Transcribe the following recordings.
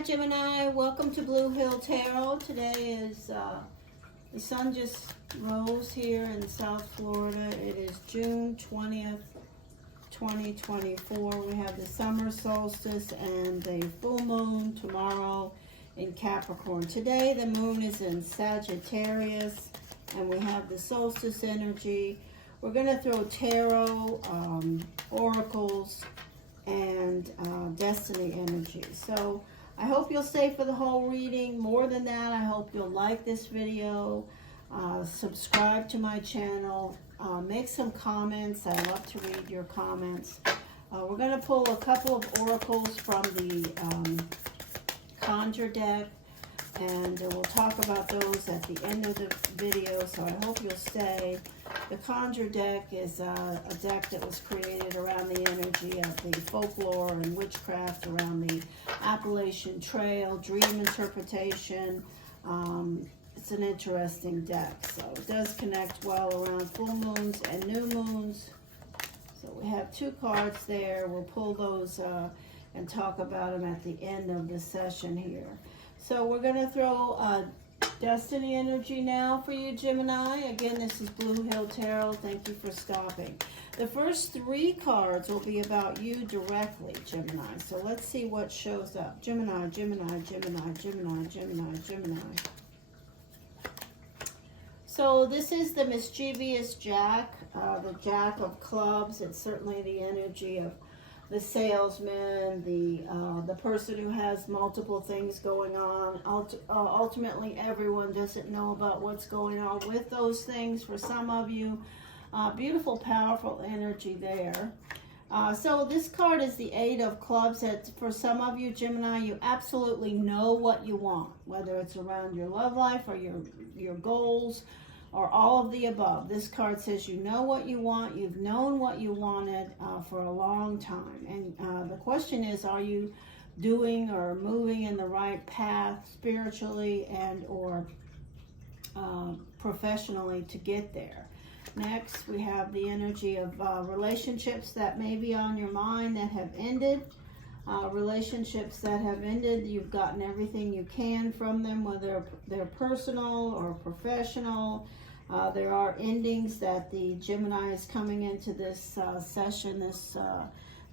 Hi Gemini, welcome to Blue Hill Tarot. Today is, the sun just rose here in South Florida. It is June 20th, 2024. We have the summer solstice and the full moon tomorrow in Capricorn. Today the moon is in Sagittarius and we have the solstice energy. We're going to throw tarot, oracles, and destiny energy. So I hope you'll stay for the whole reading. More than that, I hope you'll like this video, subscribe to my channel, make some comments. I love to read your comments. We're going to pull a couple of oracles from the Conjure deck, and we'll talk about those at the end of the video, so I hope you'll stay. The Conjure deck is a deck that was created around the energy of the folklore and witchcraft around the Appalachian Trail, dream interpretation. It's an interesting deck, so it does connect well around full moons and new moons. So we have two cards there. We'll pull those and talk about them at the end of the session here. So we're going to throw destiny energy now for you, Gemini. Again, this is Blue Hill Tarot. Thank you for stopping. The first three cards will be about you directly, Gemini. So let's see what shows up. Gemini, Gemini, Gemini, Gemini, Gemini, Gemini. So this is the mischievous Jack, the Jack of Clubs. It's certainly the energy of the salesman, the person who has multiple things going on. Ultimately, everyone doesn't know about what's going on with those things. For some of you, beautiful, powerful energy there. So this card is the Eight of Clubs. For some of you, Gemini, you absolutely know what you want, whether it's around your love life or your goals, or all of the above. This card says you know what you want, you've known what you wanted for a long time. And the question is, are you doing or moving in the right path spiritually and or professionally to get there? Next, we have the energy of relationships that may be on your mind that have ended. Relationships that have ended, you've gotten everything you can from them, whether they're personal or professional. There are endings that the Gemini is coming into this session, this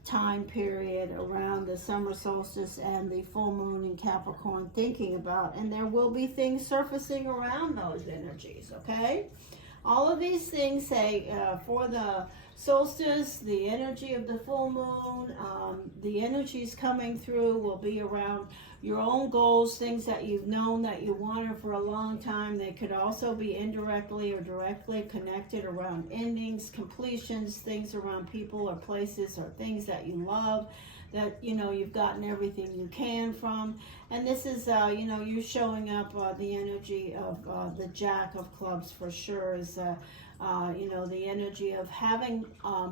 time period around the summer solstice and the full moon in Capricorn thinking about, and there will be things surfacing around those energies, okay? All of these things say for the solstice, the energy of the full moon, the energies coming through will be around your own goals, things that you've known that you wanted for a long time. They could also be indirectly or directly connected around endings, completions, things around people or places or things that you love, that you've gotten everything you can from. And this is you showing up the energy of the Jack of Clubs for sure is the energy of having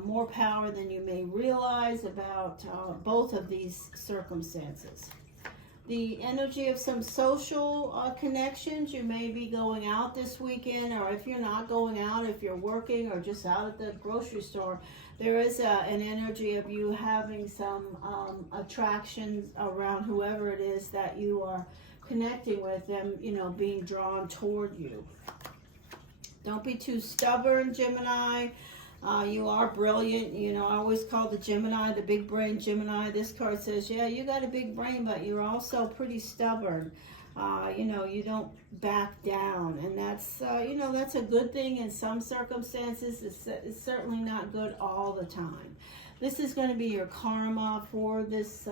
more power than you may realize about both of these circumstances. The energy of some social connections. You may be going out this weekend, or if you're not going out, if you're working or just out at the grocery store, there is an energy of you having some attraction around whoever it is that you are connecting with, them, being drawn toward you. Don't be too stubborn, Gemini. You are brilliant. I always call the Gemini the big brain Gemini. This card says, yeah, you got a big brain, but you're also pretty stubborn. You don't back down. And that's, that's a good thing in some circumstances. It's certainly not good all the time. This is going to be your karma for this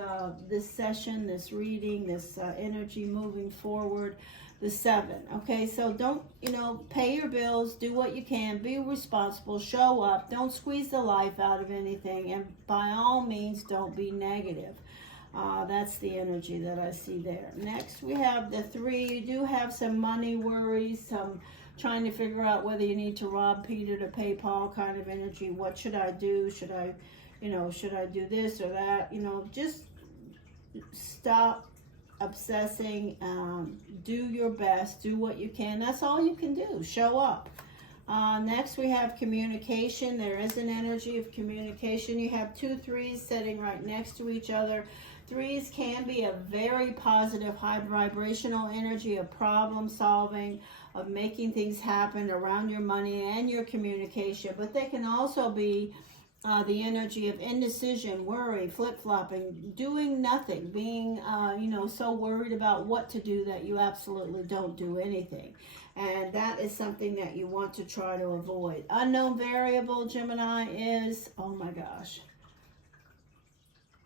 session, this reading, this energy moving forward. The 7, okay? So don't, pay your bills, do what you can, be responsible, show up, don't squeeze the life out of anything, and by all means, don't be negative. That's the energy that I see there. Next, we have the 3. You do have some money worries, some trying to figure out whether you need to rob Peter to pay Paul kind of energy. What should I do? Should I do this or that? Just stop obsessing. Do your best, do what you can. That's all you can do. Show up. Next we have communication. There is an energy of communication. You have 2 3s sitting right next to each other. 3s can be a very positive, high vibrational energy of problem solving, of making things happen around your money and your communication. But they can also be the energy of indecision, worry, flip-flopping, doing nothing, being, so worried about what to do that you absolutely don't do anything. And that is something that you want to try to avoid. Unknown variable, Gemini, is, oh my gosh.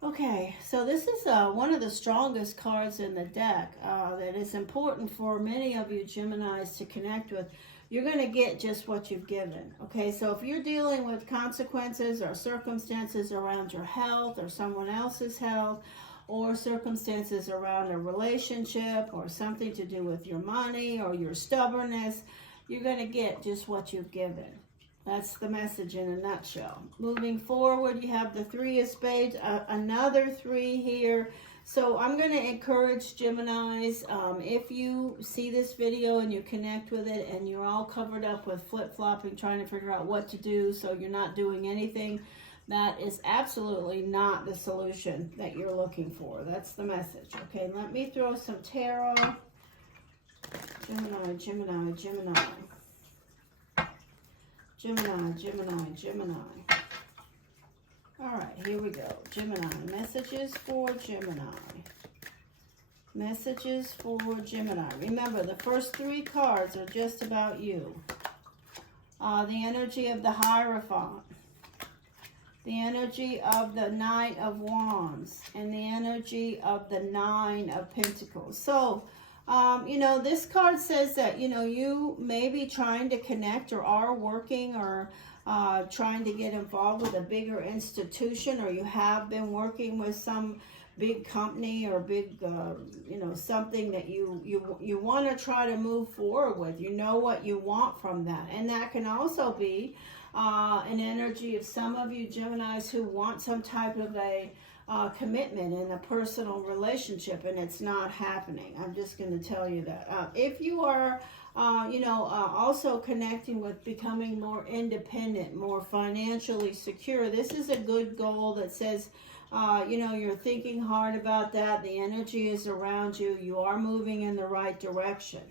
Okay, so this is one of the strongest cards in the deck that is important for many of you Geminis to connect with. You're going to get just what you've given. Okay, so if you're dealing with consequences or circumstances around your health or someone else's health, or circumstances around a relationship or something to do with your money or your stubbornness, you're going to get just what you've given. That's the message in a nutshell. Moving forward, you have the 3 of spades, another 3 here. So I'm going to encourage Geminis, if you see this video and you connect with it and you're all covered up with flip-flopping, trying to figure out what to do so you're not doing anything, that is absolutely not the solution that you're looking for. That's the message. Okay, let me throw some tarot. Gemini, Gemini, Gemini. Gemini, Gemini, Gemini. All right, here we go. Gemini, messages for Gemini. Messages for Gemini. Remember, the first 3 cards are just about you. The energy of the Hierophant. The energy of the Knight of Wands. And the energy of the 9 of Pentacles. So, this card says that, you may be trying to connect or are working or trying to get involved with a bigger institution, or you have been working with some big company or big, something that you want to try to move forward with. You know what you want from that. And that can also be an energy of some of you Geminis who want some type of a commitment in a personal relationship, and it's not happening. I'm just going to tell you that. If you are, also connecting with becoming more independent, more financially secure, this is a good goal that says, you're thinking hard about that. The energy is around you. You are moving in the right direction.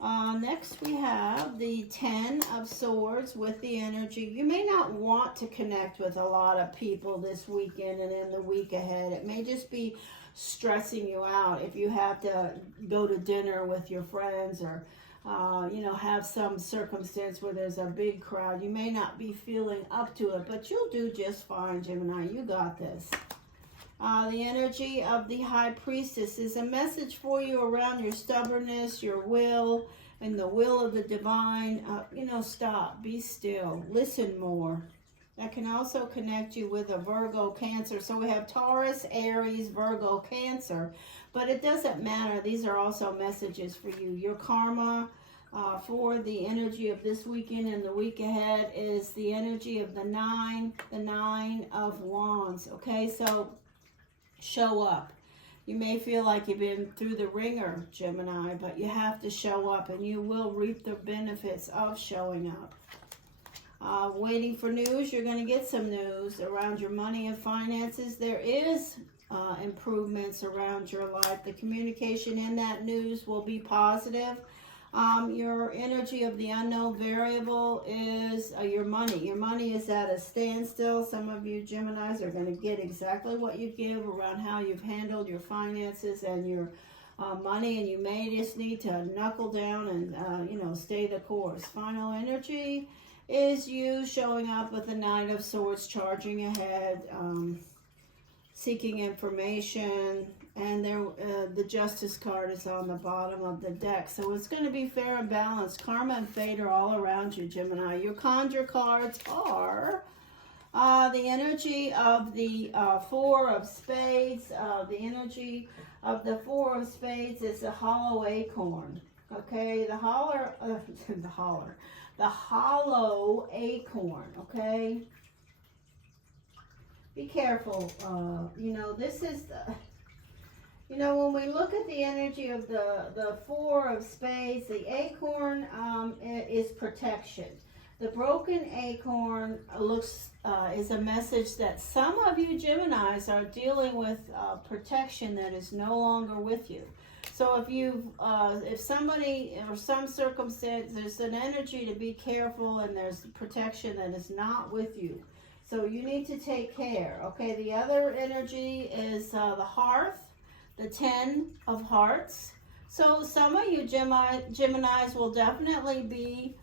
Next we have the 10 of Swords with the energy. You may not want to connect with a lot of people this weekend and in the week ahead. It may just be stressing you out if you have to go to dinner with your friends or, have some circumstance where there's a big crowd. You may not be feeling up to it, but you'll do just fine, Gemini. You got this. The energy of the High Priestess is a message for you around your stubbornness, your will, and the will of the divine. Stop, be still, listen more. That can also connect you with a Virgo, Cancer. So we have Taurus, Aries, Virgo, Cancer. But it doesn't matter. These are also messages for you. Your karma for the energy of this weekend and the week ahead is the energy of the 9 of Wands. Okay, so show up. You may feel like you've been through the ringer, Gemini, but you have to show up, and you will reap the benefits of showing up. Waiting for news, you're going to get some news around your money and finances. There is improvements around your life. The communication in that news will be positive. Your energy of the unknown variable is your money. Your money is at a standstill. Some of you Geminis are going to get exactly what you give around how you've handled your finances and your money, and you may just need to knuckle down and, stay the course. Final energy is you showing up with the Knight of Swords, charging ahead, seeking information, and the Justice card is on the bottom of the deck. So it's going to be fair and balanced. Karma and fate are all around you, Gemini. Your conjure cards are the energy of the 4 of Spades. The energy of the 4 of Spades is a hollow acorn. Okay, the hollow acorn. Okay, be careful. This is You know, when we look at the energy of the Four of Spades, the acorn is protection. The broken acorn is a message that some of you Geminis are dealing with protection that is no longer with you. So if somebody or some circumstance, there's an energy to be careful, and there's protection that is not with you. So you need to take care. Okay, the other energy is the hearth, the 10 of hearts. So some of you Geminis will definitely be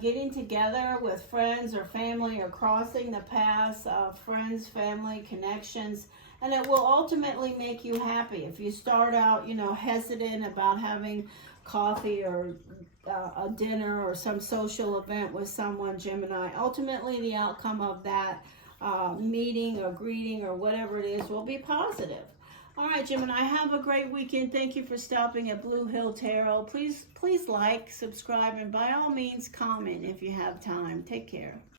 getting together with friends or family, or crossing the paths of friends, family, connections, and it will ultimately make you happy. If you start out, you know, hesitant about having coffee or a dinner or some social event with someone, Gemini, ultimately the outcome of that meeting or greeting or whatever it is will be positive. All right, Gemini, have a great weekend. Thank you for stopping at Blue Hill Tarot. Please like, subscribe, and by all means comment if you have time. Take care.